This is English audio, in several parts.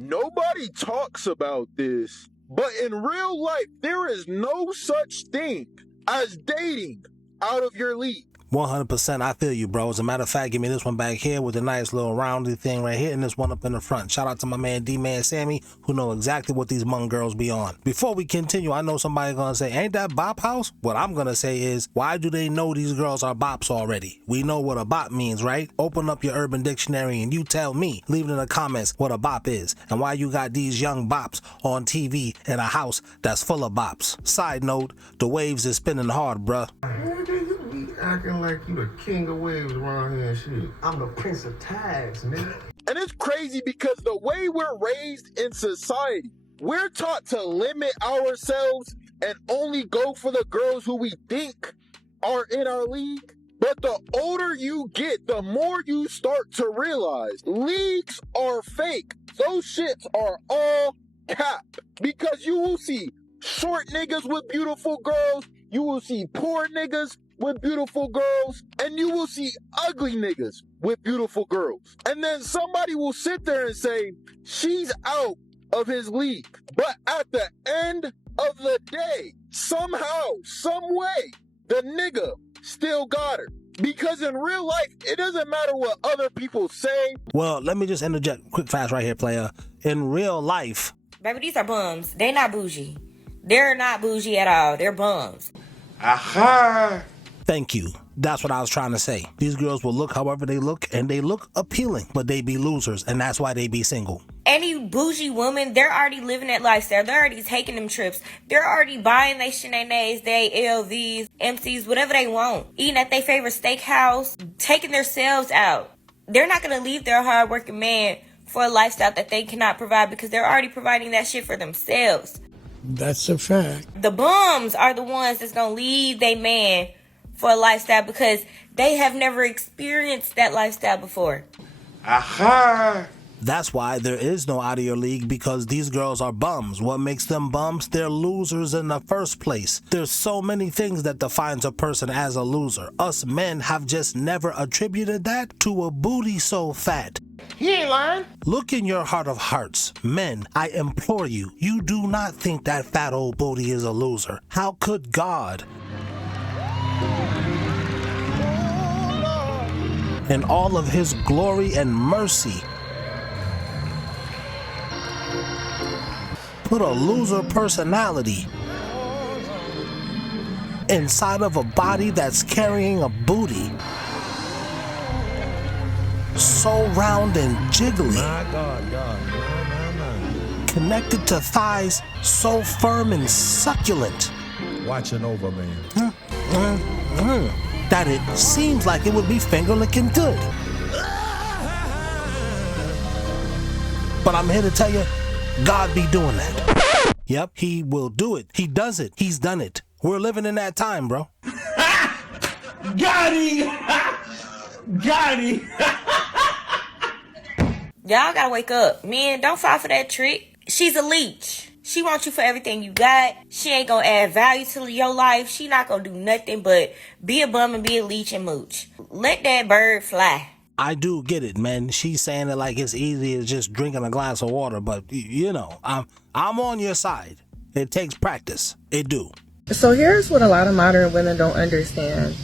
Nobody talks about this, but in real life, there is no such thing as dating out of your league. 100%, I feel you, bro. As a matter of fact, give me this one back here with a nice little roundy thing right here, and this one up in the front. Shout out to my man D-Man Sammy, who know exactly what these Hmong girls be on. Before we continue, I know somebody gonna say, ain't that bop house? What I'm gonna say is, why do they know these girls are bops already? We know what a bop means, right? Open up your Urban Dictionary and you tell me, leave it in the comments what a bop is, and why you got these young bops on TV in a house that's full of bops. Side note, the waves is spinning hard, bruh. Acting like you the king of waves around here and shit. I'm the prince of tides, nigga. And it's crazy because the way we're raised in society, we're taught to limit ourselves and only go for the girls who we think are in our league. But the older you get, the more you start to realize leagues are fake. Those shits are all cap. Because you will see short niggas with beautiful girls, you will see poor niggas with beautiful girls, and you will see ugly niggas with beautiful girls. And then somebody will sit there and say, she's out of his league. But at the end of the day, somehow, some way, the nigga still got her. Because in real life, it doesn't matter what other people say. Well, let me just interject quick fast right here, player. In real life, baby, these are bums. They not bougie. They're not bougie at all. They're bums. Aha! Thank you. That's what I was trying to say. These girls will look however they look, and they look appealing, but they be losers, and that's why they be single. Any bougie woman, they're already living that lifestyle. They're already taking them trips. They're already buying they Sineads, they LVs, MCs, whatever they want. Eating at their favorite steakhouse, taking themselves out. They're not going to leave their hardworking man for a lifestyle that they cannot provide because they're already providing that shit for themselves. That's a fact. The bums are the ones that's going to leave their man for a lifestyle because they have never experienced that lifestyle before. Aha! That's why there is no out of your league, because these girls are bums. What makes them bums? They're losers in the first place. There's so many things that defines a person as a loser. Us men have just never attributed that to a booty so fat. He ain't lying. Look in your heart of hearts. Men, I implore you, you do not think that fat old booty is a loser. How could God, in all of his glory and mercy, put a loser personality inside of a body that's carrying a booty so round and jiggly, My God. connected to thighs so firm and succulent, Watching over, man. that it seems like it would be finger licking good. But I'm here to tell you, God be doing that. Yep, he will do it. He does it. He's done it. We're living in that time, bro. Got him! Got him! Y'all gotta wake up. Men, don't fall for that trick. She's a leech. She wants you for everything you got. She ain't gonna add value to your life. She not gonna do nothing but be a bum and be a leech and mooch. Let that bird fly. I do get it, man. She's saying it like it's easy as just drinking a glass of water, but you know, I'm on your side. It takes practice. It do. So here's what a lot of modern women don't understand.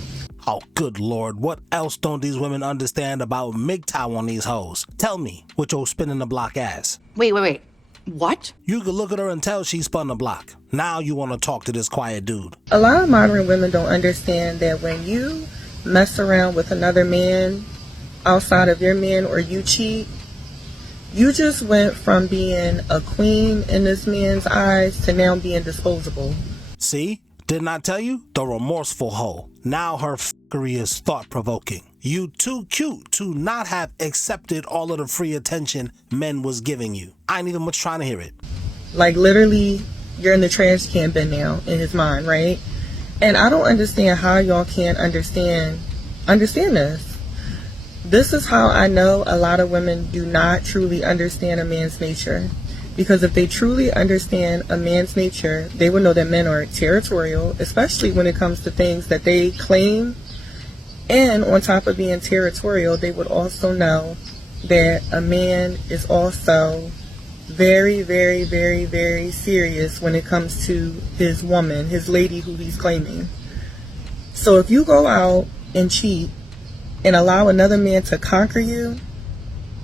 Oh, good Lord. What else don't these women understand about MGTOW on these hoes? Tell me, with your spinning the block ass. Wait. What? You could look at her and tell she spun the block. Now you want to talk to this quiet dude. A lot of modern women don't understand that when you mess around with another man outside of your man, or you cheat, you just went from being a queen in this man's eyes to now being disposable. See? Didn't I tell you? The remorseful hoe. Now her fuckery is thought-provoking. You too cute to not have accepted all of the free attention men was giving you. I ain't even much trying to hear it. Like, literally, you're in the trash can bin now in his mind, right? And I don't understand how y'all can't understand this. This is how I know a lot of women do not truly understand a man's nature. Because if they truly understand a man's nature, they would know that men are territorial, especially when it comes to things that they claim. And on top of being territorial, they would also know that a man is also very, very, very, very serious when it comes to his woman, his lady who he's claiming. So if you go out and cheat and allow another man to conquer you,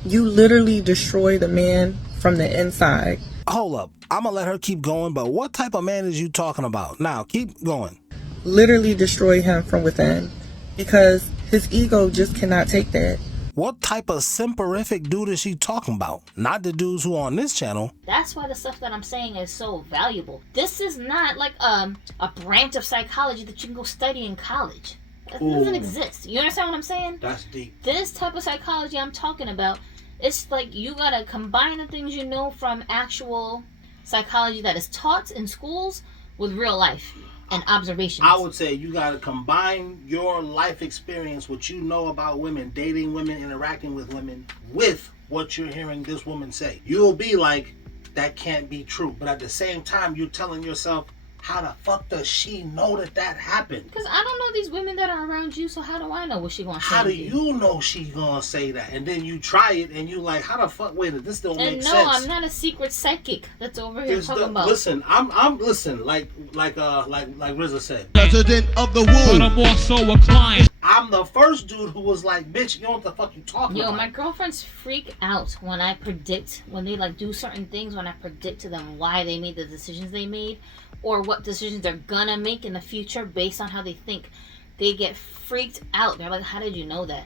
you literally destroy the man from the inside. Hold up. I'm going to let her keep going, but what type of man is you talking about? Now, keep going. Literally destroy him from within, because his ego just cannot take that. What type of simperific dude is she talking about? Not the dudes who are on this channel. That's why the stuff that I'm saying is so valuable. This is not like a branch of psychology that you can go study in college. It doesn't exist. You understand what I'm saying? That's deep. This type of psychology I'm talking about, it's like you gotta combine the things you know from actual psychology that is taught in schools with real life and observations. I would say you gotta combine your life experience, what you know about women, dating women, interacting with women, with what you're hearing this woman say. You'll be like, that can't be true. But at the same time, you're telling yourself, how the fuck does she know that happened? Because I don't know these women that are around you, so how do I know what she gonna say? How do you know she gonna say that? And then you try it and you like, how the fuck, wait, this don't make sense. No, I'm not a secret psychic that's over here talking about. Listen, I'm listen, like RZA said. President of the womb. But I'm also a client. I'm the first dude who was like, bitch, you know what the fuck you talking about? Yo, my girlfriends freak out when I predict, when they like do certain things, when I predict to them why they made the decisions they made, or what decisions they're gonna make in the future based on how they think. They get freaked out. They're like, how did you know that?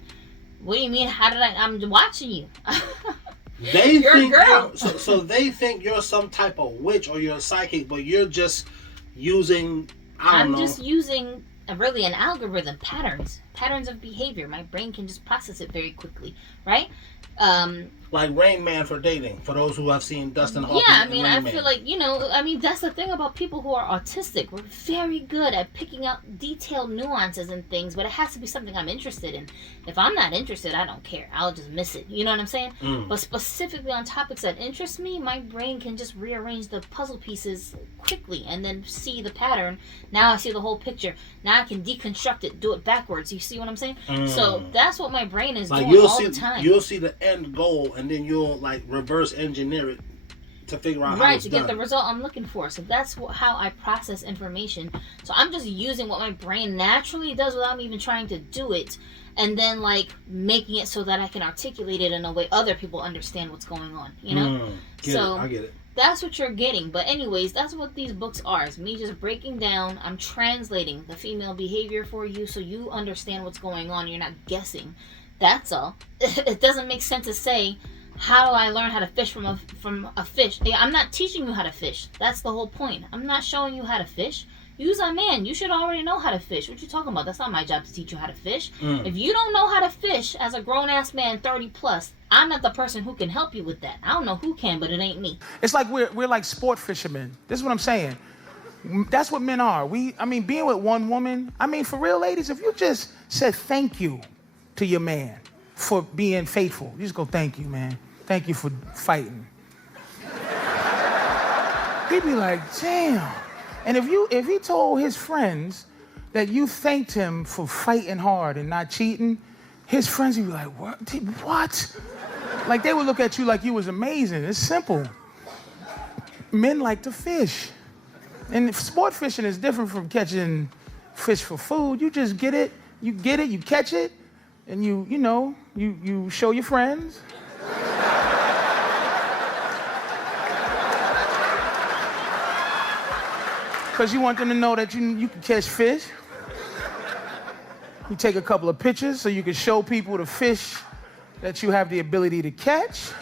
What do you mean? How did I'm watching you. They think girl. So they think you're some type of witch or you're a psychic, but you're just using, I'm just using really an algorithm, patterns of behavior. My brain can just process it very quickly, right? Like Rain Man for dating, for those who have seen Dustin Hoffman. Yeah, I mean, I feel like, that's the thing about people who are autistic. We're very good at picking out detailed nuances and things, but it has to be something I'm interested in. If I'm not interested, I don't care. I'll just miss it. You know what I'm saying? But specifically on topics that interest me, my brain can just rearrange the puzzle pieces quickly and then see the pattern. Now I see the whole picture. Now I can deconstruct it, do it backwards. You see what I'm saying? So that's what my brain is doing all the time. You'll see the end goal, and then you'll like reverse engineer it to figure out how it's done. Get the result I'm looking for. So that's how I process information. So I'm just using what my brain naturally does without me even trying to do it, and then like making it so that I can articulate it in a way other people understand what's going on. You know? I get it. That's what you're getting. But anyways, that's what these books are. It's me just breaking down. I'm translating the female behavior for you so you understand what's going on. You're not guessing. That's all. It doesn't make sense to say, how do I learn how to fish from a fish? I'm not teaching you how to fish. That's the whole point. I'm not showing you how to fish. You's a man. You should already know how to fish. What you talking about? That's not my job to teach you how to fish. If you don't know how to fish as a grown-ass man, 30 plus, I'm not the person who can help you with that. I don't know who can, but it ain't me. It's like we're like sport fishermen. This is what I'm saying. That's what men are. Being with one woman, for real, ladies, if you just said thank you to your man for being faithful, you just go, thank you, man. Thank you for fighting. He'd be like, damn. And if he told his friends that you thanked him for fighting hard and not cheating, his friends would be like, what? Like, they would look at you like you was amazing. It's simple. Men like to fish. And sport fishing is different from catching fish for food. You just get it, you catch it, and you show your friends. Because you want them to know that you can catch fish. You take a couple of pictures so you can show people the fish that you have the ability to catch.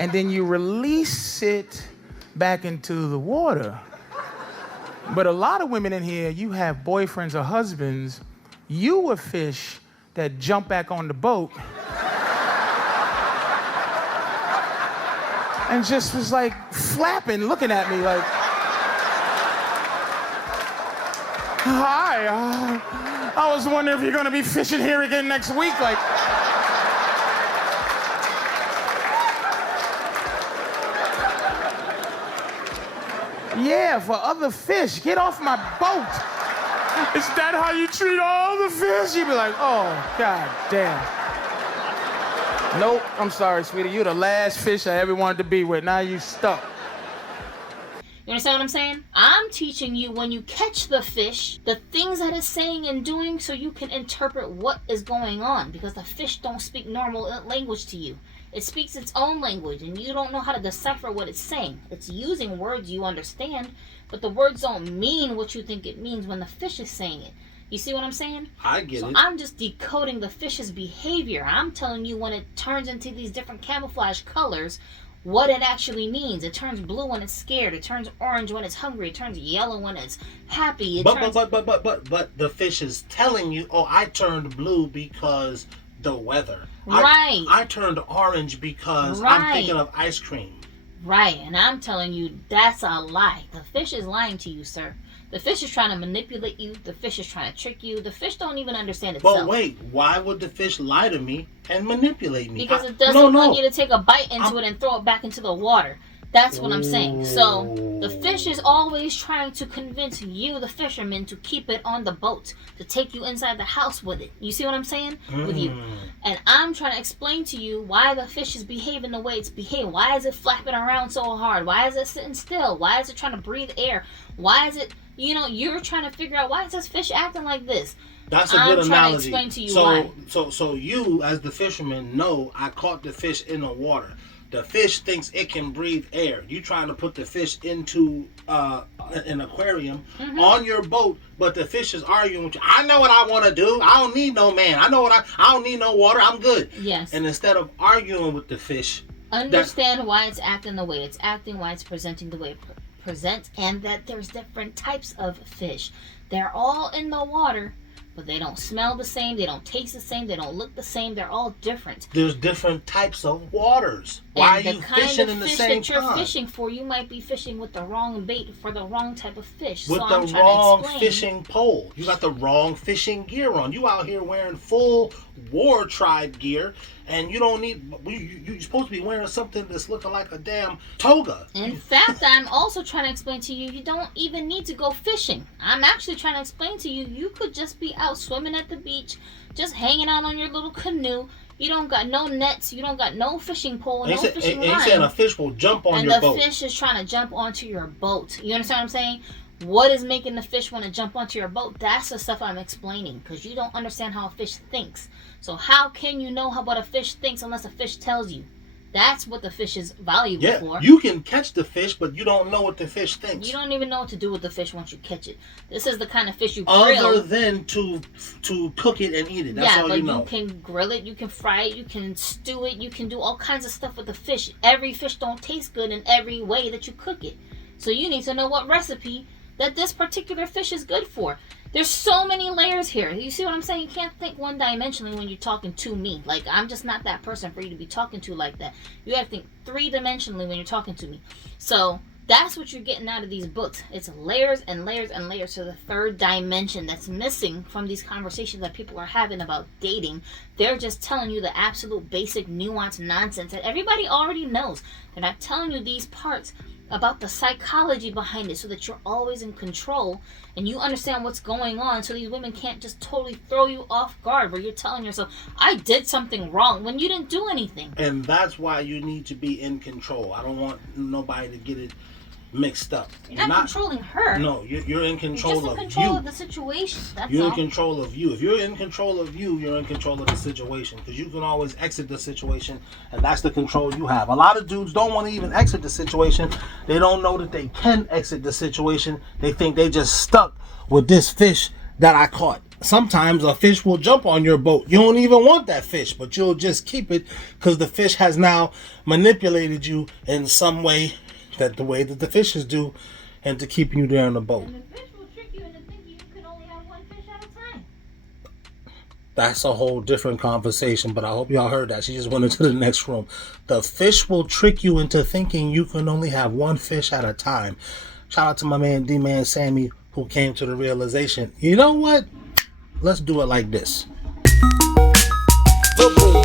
And then you release it back into the water. But a lot of women in here, you have boyfriends or husbands, you a fish that jump back on the boat and just was like flapping, looking at me like, hi, I was wondering if you're gonna be fishing here again next week. Like, yeah, for other fish, get off my boat. Is that how you treat all the fish? You'd be like, oh, God damn. Nope, I'm sorry, sweetie. You're the last fish I ever wanted to be with. Now you stuck. You understand what I'm saying? I'm teaching you when you catch the fish, the things that it's saying and doing so you can interpret what is going on. Because the fish don't speak normal language to you. It speaks its own language and you don't know how to decipher what it's saying. It's using words you understand, but the words don't mean what you think it means when the fish is saying it. You see what I'm saying? I get it. So I'm just decoding the fish's behavior. I'm telling you when it turns into these different camouflage colors, what it actually means. It turns blue when it's scared. It turns orange when it's hungry. It turns yellow when it's happy. But the fish is telling you, oh, I turned blue because the weather. Right. I turned orange because I'm thinking of ice cream. Right, and I'm telling you, that's a lie. The fish is lying to you, sir. The fish is trying to manipulate you. The fish is trying to trick you. The fish don't even understand itself. But wait, why would the fish lie to me and manipulate me? Because it doesn't want you to take a bite into it and throw it back into the water. That's what I'm saying. So the fish is always trying to convince you, the fisherman, to keep it on the boat, to take you inside the house with it. You see what I'm saying? With you. And I'm trying to explain to you why the fish is behaving the way it's behaving. Why is it flapping around so hard? Why is it sitting still? Why is it trying to breathe air? Why is it, you're trying to figure out why is this fish acting like this? That's a good analogy. I'm trying to explain to you why. So you, as the fisherman, know I caught the fish in the water. The fish thinks it can breathe air. You trying to put the fish into an aquarium on your boat, but the fish is arguing with you. I know what I want to do. I don't need no man. I don't need no water. I'm good. Yes. And instead of arguing with the fish, understand why it's acting the way it's acting, why it's presenting the way it presents, and that there's different types of fish. They're all in the water, but they don't smell the same, they don't taste the same, they don't look the same, they're all different. There's different types of waters. Why are you fishing in the same fish that you're pond? fishing for, you might be fishing with the wrong bait for the wrong type of fish. With the wrong fishing pole. You got the wrong fishing gear on. You out here wearing full war tribe gear, and you don't need, you're supposed to be wearing something that's looking like a damn toga. In fact, I'm also trying to explain to you, you don't even need to go fishing. I'm actually trying to explain to you, you could just be out swimming at the beach, just hanging out on your little canoe. You don't got no nets, you don't got no fishing pole, fishing line. He's saying a fish will jump on your boat. And the fish is trying to jump onto your boat. You understand what I'm saying? What is making the fish want to jump onto your boat? That's the stuff I'm explaining, because you don't understand how a fish thinks. So how can you know what a fish thinks unless a fish tells you? That's what the fish is valuable for. You can catch the fish, but you don't know what the fish thinks. You don't even know what to do with the fish once you catch it. This is the kind of fish you grill. Other than to cook it and eat it. That's all you know. You can grill it, you can fry it, you can stew it, you can do all kinds of stuff with the fish. Every fish don't taste good in every way that you cook it. So you need to know what recipe that this particular fish is good for. There's so many layers here. You see what I'm saying? You can't think one-dimensionally when you're talking to me. Like, I'm just not that person for you to be talking to like that. You have to think three-dimensionally when you're talking to me. So that's what you're getting out of these books. It's layers and layers and layers to the third dimension that's missing from these conversations that people are having about dating. They're just telling you the absolute basic nuanced nonsense that everybody already knows. They're not telling you these parts about the psychology behind it so that you're always in control and you understand what's going on, so these women can't just totally throw you off guard where you're telling yourself, I did something wrong, when you didn't do anything. And that's why you need to be in control. I don't want nobody to get it mixed up. You're not controlling her. No, you're in control of you. You're just in control of the situation. That's you're all. in control of you. If you're in control of you, you're in control of the situation, because you can always exit the situation, and that's the control you have. A lot of dudes don't want to even exit the situation. They don't know that they can exit the situation. They think they just stuck with this fish that I caught. Sometimes a fish will jump on your boat. You don't even want that fish, but you'll just keep it because the fish has now manipulated you in some way, that the way that the fishes do, and to keeping you there on the boat. And the fish will trick you into thinking you can only have one fish at a time. That's a whole different conversation, but I hope y'all heard that. She just went into the next room. The fish will trick you into thinking you can only have one fish at a time. Shout out to my man D-Man Sammy, who came to the realization, you know what? Let's do it like this. The boom,